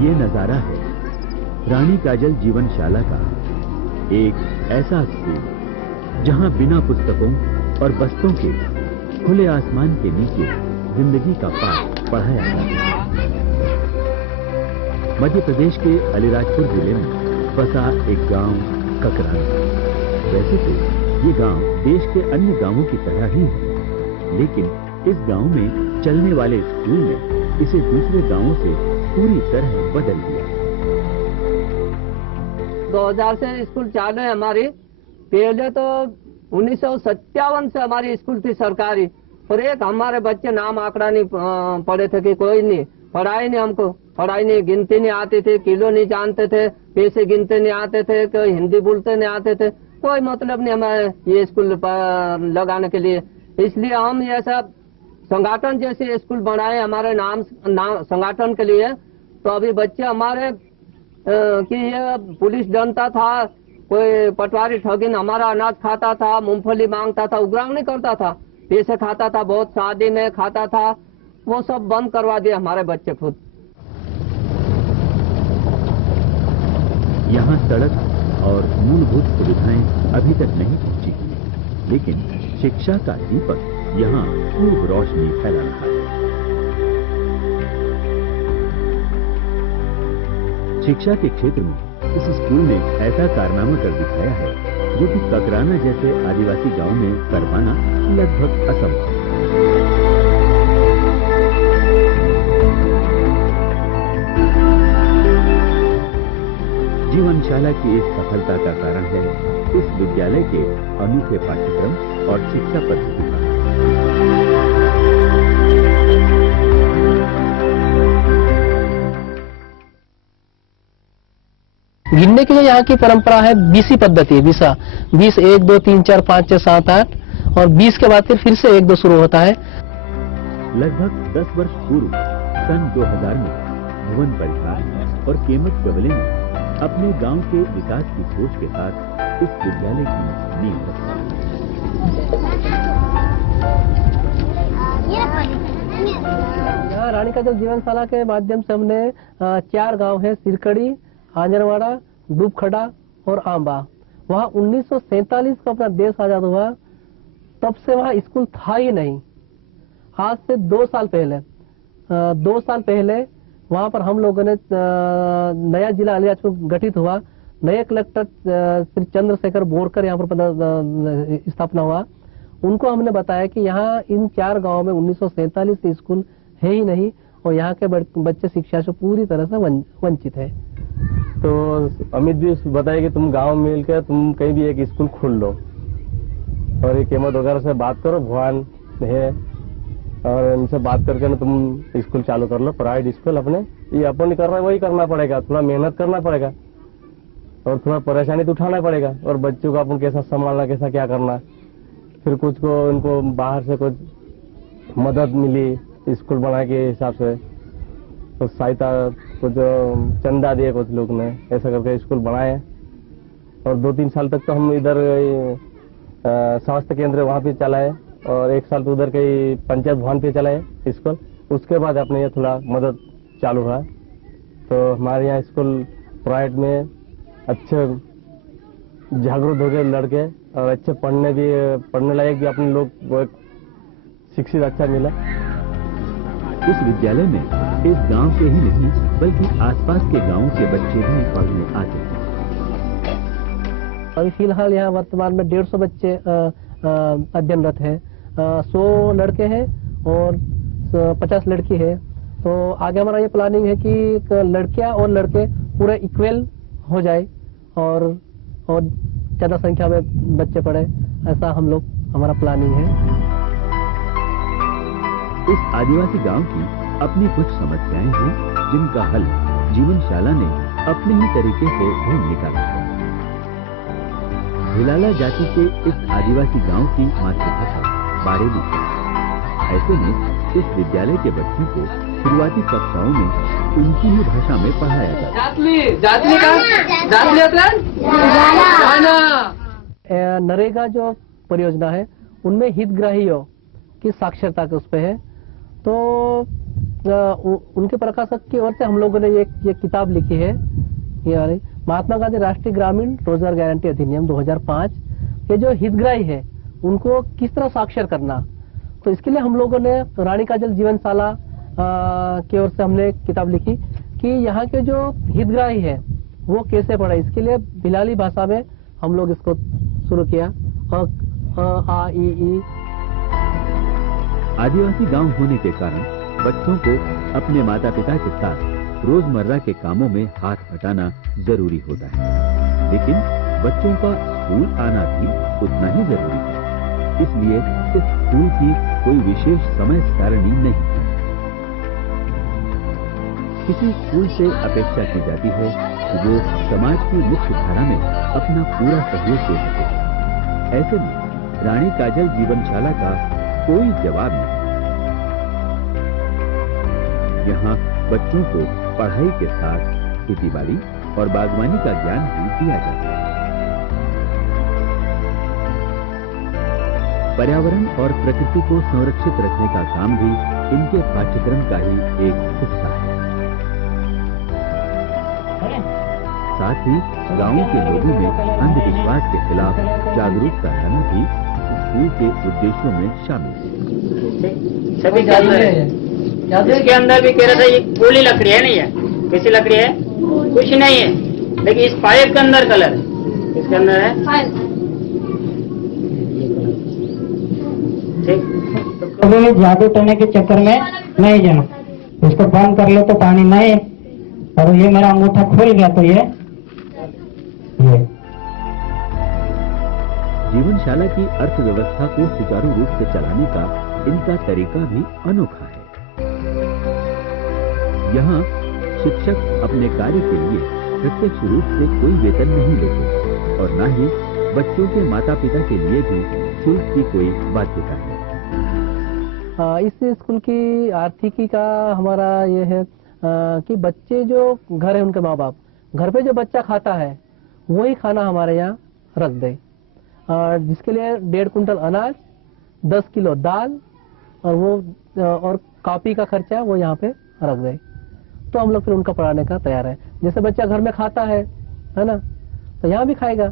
ये नजारा है रानी काजल जीवनशाला का, एक ऐसा स्कूल जहां बिना पुस्तकों और बस्तों के खुले आसमान के नीचे जिंदगी का पाठ पढ़ाया जाता है। मध्य प्रदेश के अलीराजपुर जिले में बसा एक गांव ककराना। वैसे तो ये गांव देश के अन्य गांवों की तरह ही है, लेकिन इस गांव में चलने वाले स्कूल ने इसे दूसरे गांवों से पूरी तरह बदल दिया। 2000 से स्कूल चालू है हमारी। पहले तो 1957 से हमारी स्कूल थी सरकारी, और एक हमारे बच्चे नाम आंकड़ा नहीं पढ़े थे कि कोई नहीं पढ़ाई नहीं, हमको पढ़ाई नहीं, गिनती नहीं आती थी, किलो नहीं जानते थे, पैसे गिनते नहीं आते थे, कोई हिंदी बोलते नहीं आते थे, कोई मतलब नहीं हमारे ये स्कूल लगाने के लिए। इसलिए हम ये सब संगठन जैसे स्कूल बनाए हमारे नाम संगठन के लिए। तो अभी बच्चे हमारे कि ये पुलिस डंडा था, कोई पटवारी ठगिन हमारा अनाज खाता था, मूंगफली मांगता था, उग्राण नहीं करता था, पैसे खाता था, बहुत शादी में खाता था, वो सब बंद करवा दिया हमारे बच्चे खुद। यहाँ सड़क और मूलभूत सुविधाएं अभी तक नहीं पहुंची, लेकिन शिक्षा का दीपक यहाँ खूब रोशनी फैला रहा है। शिक्षा के क्षेत्र में इस स्कूल ने ऐसा कारनामा कर दिखाया है जो कि ककराना जैसे आदिवासी गांव में कर पाना लगभग असंभव। जीवनशाला की इस सफलता का कारण है इस विद्यालय के अनूठे पाठ्यक्रम और शिक्षा पद्धति का। गिनने के लिए यहाँ की परंपरा है बीसी पद्धति, बीसा 20 1 2 3 4 5 6 7 8 और 20 के बाद फिर से 1 2 शुरू होता है। लगभग 10 वर्ष पूर्व सन 2000 में भुवन परिहार और केमत कवले ने अपने गांव के विकास की सोच के साथ इस विद्यालय की नींव रखी। यहाँ रानी काजल जीवनशाला के माध्यम से हमने 4 गांव है, सिरकड़ी, आंजनवाड़ा, डूबखड़ा और आंबा। वहाँ 1947 को अपना देश आजाद हुआ, तब से वहाँ स्कूल था ही नहीं। आज से 2 साल पहले वहाँ पर हम लोगों ने नया जिला अलीराजपुर गठित हुआ। नए कलेक्टर श्री चंद्रशेखर बोरकर यहाँ पर स्थापना हुआ। उनको हमने बताया कि यहाँ इन 4 गांवों में 1947 से स्कूल है ही नहीं और यहाँ के बच्चे शिक्षा से पूरी तरह से वंचित है। तो अमित जी बताया कि तुम गांव में मिलकर तुम कहीं भी एक स्कूल खोल लो और ये केमत वगैरह से बात करो, भगवान है, और इनसे बात करके ना तुम स्कूल चालू कर लो, प्राइवेट स्कूल अपने। ये अपन कर रहा है वही करना पड़ेगा, थोड़ा मेहनत करना पड़ेगा और थोड़ा परेशानी तो उठाना पड़ेगा, और बच्चों को अपन कैसा संभालना, कैसा क्या करना। फिर कुछ को इनको बाहर से कुछ मदद मिली स्कूल बनाने के हिसाब से, कुछ सहायता, कुछ चंदा दिए कुछ लोग ने, ऐसा करके स्कूल बनाए। और 2-3 साल तक तो हम इधर स्वास्थ्य केंद्र वहाँ पे चलाए और 1 साल तो उधर कई पंचायत भवन पे चलाए स्कूल। उसके बाद अपने ये थोड़ा मदद चालू हुआ। तो हमारे यहाँ स्कूल प्राइवेट में अच्छे जागरूक हो गए लड़के और अच्छे पढ़ने लायक भी अपने लोग शिक्षित अच्छा मिला। इस विद्यालय में इस गांव के ही नहीं बल्कि आसपास के गांवों के बच्चे भी पढ़ने आते हैं। अभी फिलहाल यहाँ वर्तमान में 150 बच्चे अध्ययनरत हैं। 100 लड़के हैं और 50 लड़की है। तो आगे हमारा ये प्लानिंग है कि लड़कियां और लड़के पूरे इक्वल हो जाए और ज्यादा संख्या में बच्चे पढ़े, ऐसा हमारा प्लानिंग है। इस आदिवासी गांव की अपनी कुछ समस्याएं हैं जिनका हल जीवनशाला ने अपने ही तरीके से ढूंढ निकाला है। भिलाला जाति के इस आदिवासी गांव की मातृभाषा बारेली है। ऐसे में इस विद्यालय के बच्चों को शुरुआती कक्षाओं में उनकी ही भाषा में पढ़ाया जाता है। नरेगा जो परियोजना है उनमें हितग्राहियों की साक्षरता के उस पे है। तो उनके प्रकाशक की ओर से हम लोगों ने ये किताब लिखी है, ये वाली महात्मा गांधी राष्ट्रीय ग्रामीण रोजगार गारंटी अधिनियम 2005 के जो हितग्राही है उनको किस तरह साक्षर करना। तो इसके लिए हम लोगों ने रानी काजल जीवनशाला की ओर से हमने किताब लिखी कि यहाँ के जो हितग्राही है वो कैसे पढ़े। इसके लिए भिलाली भाषा में हम लोग इसको शुरू किया। आ ई ई। आदिवासी गांव होने के कारण बच्चों को अपने माता पिता के साथ रोजमर्रा के कामों में हाथ बटाना जरूरी होता है, लेकिन बच्चों का स्कूल आना भी उतना ही जरूरी है। इसलिए इस स्कूल की कोई विशेष समय सारणी नहीं है। किसी स्कूल से अपेक्षा की जाती है कि वो समाज की मुख्य धारा में अपना पूरा सहयोग दे सके। ऐसे में रानी काजल जीवनशाला का कोई जवाब नहीं। यहाँ बच्चों को पढ़ाई के साथ खेतीबाड़ी और बागवानी का ज्ञान भी दिया जाता है। पर्यावरण और प्रकृति को संरक्षित रखने का काम भी इनके पाठ्यक्रम का ही एक हिस्सा है। साथ ही गांवों के लोगों में अंधविश्वास के खिलाफ जागरूकता लाना भी स्कूल के उद्देश्यों में शामिल है। सभी चल रहे हैं। इसके अंदर भी कह रहा था ये गोली लकड़ी है, नहीं है? कैसी लकड़ी है? कुछ नहीं है, लेकिन इस पाइप के अंदर कलर है। इसके अंदर है ठीक। कभी भी जादू टोने के चक्कर में नहीं जाना। इसको बंद कर लो तो पानी नहीं, और ये मेरा अंगूठा खुल गया तो ये जीवनशाला की अर्थव्यवस्था को सुचारू रूप से चलाने का इनका तरीका भी अनोखा है। यहाँ शिक्षक अपने कार्य के लिए प्रत्यक्ष रूप से कोई वेतन नहीं लेते और न ही बच्चों के माता पिता के लिए भी शुल्क की कोई बाध्यता है। इस स्कूल की आर्थिकी का हमारा ये है कि बच्चे जो घर है उनके माँ बाप घर पे जो बच्चा खाता है वही खाना हमारे यहाँ रख दे, जिसके लिए 1.5 कुंटल अनाज, 10 किलो दाल और कॉपी का खर्चा वो यहाँ पे रख दे। तो हम लोग फिर उनका पढ़ाने का तैयार है। जैसे बच्चा घर में खाता है ना, तो यहाँ भी खाएगा।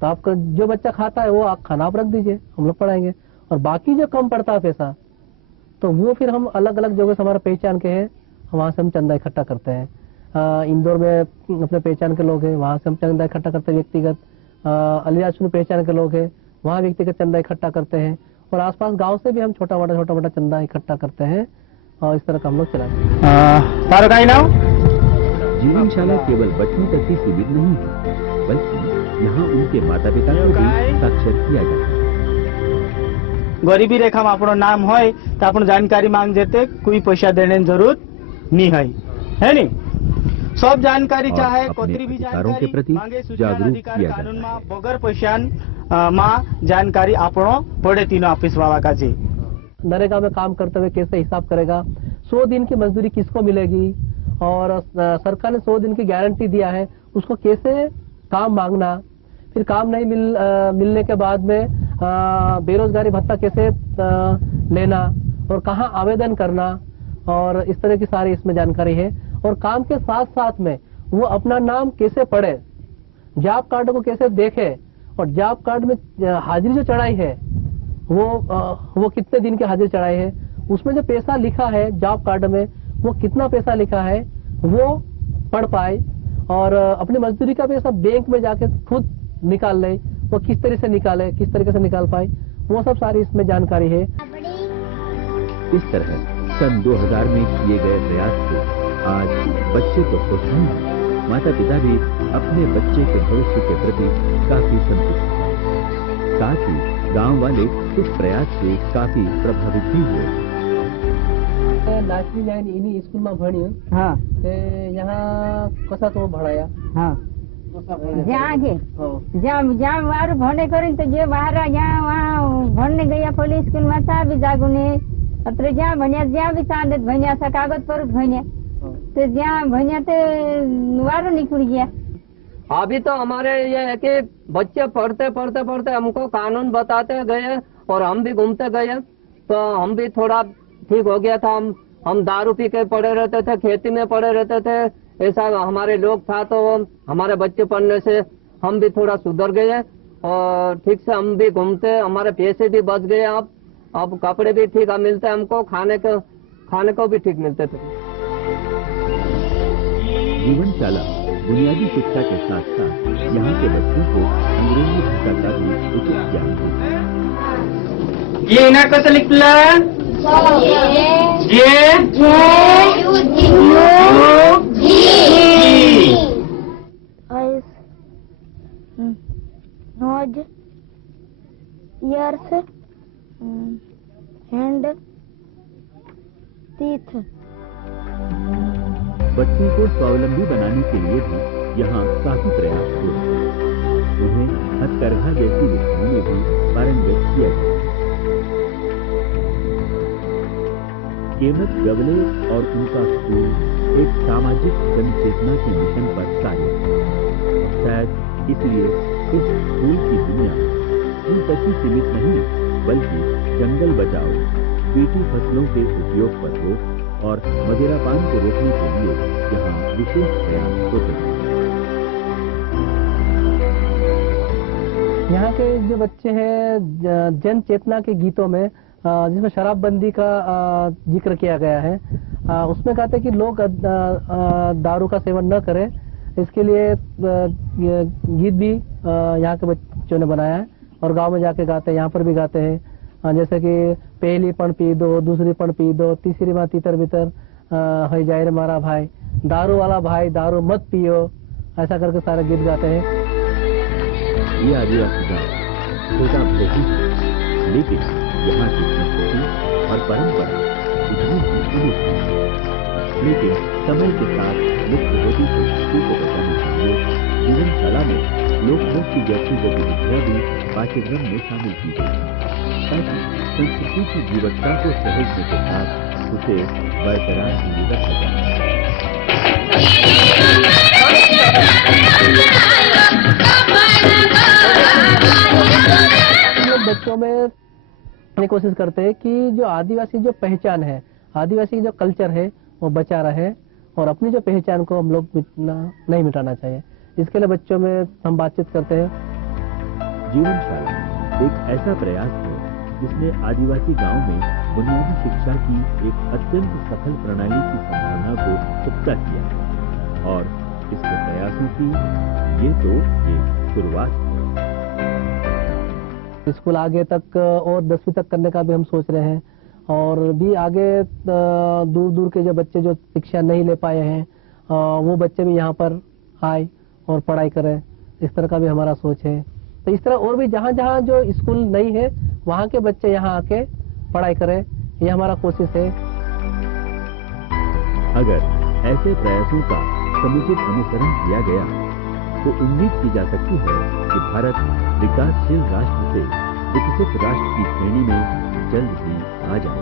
तो आपका जो बच्चा खाता है वो आप खाना आप रख दीजिए, हम लोग पढ़ाएंगे। और बाकी जो कम पड़ता है पैसा तो वो फिर हम अलग अलग जगह से हमारा पहचान के है, वहाँ से हम चंदा इकट्ठा करते हैं। इंदौर में अपने पहचान के लोग हैं, वहाँ से हम चंदा इकट्ठा करते हैं व्यक्तिगत। अलीराजपुर में पहचान के लोग हैं, वहाँ व्यक्तिगत चंदा इकट्ठा करते हैं। और आसपास गांव से भी हम छोटा मोटा चंदा इकट्ठा करते हैं और इस तरह का हम लोग चलाते हैं। जीवनशाला केवल बच्चों तक ही सीमित नहीं है, बल्कि यहाँ उनके माता पिता को भी साक्षर किया जाता है। गरीबी रेखा में अपना नाम होय तो अपन जानकारी मांग देते, कोई पैसा देने की जरूरत नहीं है नहीं? सब जानकारी चाहे कोतरी भी जानकारी के प्रति जागरूक किया जाता कानून में बगैर पहचान माँ जानकारी आपनो पड़े तीनों ऑफिस वाला का जी। नरेगा में काम करते हुए कैसे हिसाब करेगा, 100 दिन की मजदूरी किसको मिलेगी, और सरकार ने 100 दिन की गारंटी दिया है, उसको कैसे काम मांगना, फिर काम नहीं मिलने के बाद में बेरोजगारी भत्ता कैसे लेना और कहाँ आवेदन करना, और इस तरह की सारी इसमें जानकारी है। और काम के साथ साथ में वो अपना नाम कैसे पढ़े, जॉब कार्ड को कैसे देखे, और जॉब कार्ड में हाजिरी जो चढ़ाई है वो कितने दिन की हाजिरी चढ़ाई है, उसमें जो पैसा लिखा है जॉब कार्ड में वो कितना पैसा लिखा है वो पढ़ पाए, और अपनी मजदूरी का पैसा बैंक में जाके खुद निकाल ले, वो किस तरह से निकाले, किस तरीके से निकाल पाए, वो सब सारी इसमें जानकारी है। इस तरह सन 2000 में किए गए प्रयास से आज बच्चे तो खुश हैं, माता पिता भी अपने बच्चे के भविष्य के प्रति काफी संतुष्ट हैं। साथ ही गांव वाले इस प्रयास से काफी प्रभावित भी हुए। लाटली लाइन इन्हीं स्कूल में भण्યું। हाँ यहाँ कसा तो भणाया? हाँ જ્યાં વાર ભણે કરીને તો જે બહાર ભણને ગયા પોલીસ સ્કૂલ માં તા બી જાગુને અત્રે જ્યાં ભણ્યા જ્યાં બી સાદત ભણ્યા છે કાગળ પર જ ભણ્યા तो જ્યાં ભણ્યા તે વારો નીકળી ગયા। अभी तो हमारे ये है कि बच्चे पढ़ते हमको कानून बताते गए और हम भी घूमते गए, तो हम भी थोड़ा ठीक हो गया था। हम हम दारू पी के पड़े रहते थे, खेती में पड़े रहते थे, ऐसा हमारे लोग था। तो हमारे बच्चे पढ़ने से हम भी थोड़ा सुधर गए और ठीक से हम भी घूमते, हमारे पैसे भी बच गए। अब कपड़े भी ठीक मिलते हमको, खाने को भी ठीक मिलते थे। जीवनशाला बुनियादी शिक्षा के साथ साथ यहाँ के बच्चों को अंग्रेजी भाषा का भी उचित ज्ञान देता है। ये ना कसं लिखलं? nose, ears, hand, teeth. बच्चों को स्वावलंबी बनाने के लिए भी यहाँ काफी प्रयास हो रहे हैं। उन्हें हथकरघा जैसी विधाओं में भी पारंगत किया जाए। केमत गवले और उनका स्कूल एक सामाजिक जन चेतना के मिशन पर कार्य है। शायद इसलिए इस स्कूल की दुनिया इन तक ही सीमित नहीं, बल्कि जंगल बचाओ, कीटी फसलों के उपयोग पर रोक और मदिरापान को रोकने के लिए यहाँ विशेष प्रयास होते हैं। यहाँ के जो बच्चे हैं जन चेतना के गीतों में जिसमें शराबबंदी का जिक्र किया गया है, उसमें कहते हैं कि लोग दारू का सेवन न करें। इसके लिए गीत भी यहाँ के बच्चों ने बनाया है और गांव में जाके गाते हैं, यहाँ पर भी गाते हैं। जैसे कि पहली पण पी दो, दूसरी पण पी दो, तीसरी माँ तीतर भीतर है जाए रे मारा भाई, दारू वाला भाई दारू मत पियो, ऐसा करके सारे गीत गाते हैं। ये आदिवासी गाँव छोटा बहुत ही, लेकिन यहाँ की संस्कृति और परंपरा इतनी विस्तृत है। लेकिन समय के साथ मुक्त होती संस्कृति को बचाने के लिए जीवनशाला में लोक नृत्य जैसी गतिविधियां भी पाठ्यक्रम में शामिल की गई, ताकि संस्कृति की जीवटता को सहेजने के साथ उसे बरकरार भी रखा जाए। बच्चों में कोशिश करते हैं कि जो आदिवासी जो पहचान है, आदिवासी जो कल्चर है वो बचा रहे और अपनी जो पहचान को हम लोग नहीं मिटाना चाहिए। इसके लिए बच्चों में हम बातचीत करते हैं। जीवनशाला एक ऐसा प्रयास है जिसने आदिवासी गांव में बुनियादी शिक्षा की एक अत्यंत सफल प्रणाली की संभावना को पुख्ता किया और इसके प्रयासों की ये तो एक शुरुआत है। स्कूल आगे तक और 10वीं तक करने का भी हम सोच रहे हैं और भी आगे दूर दूर के जो बच्चे जो शिक्षा नहीं ले पाए हैं वो बच्चे भी यहाँ पर आए और पढ़ाई करें, इस तरह का भी हमारा सोच है। तो इस तरह और भी जहाँ जहाँ जो स्कूल नहीं है वहाँ के बच्चे यहाँ आके पढ़ाई करें, ये हमारा कोशिश है। अगर ऐसे प्रयासों का समुचित अनुसरण किया गया तो उम्मीद की जा सकती है कि भारत विकासशील राष्ट्र से विकसित राष्ट्र की श्रेणी में जल्द ही आ जाए।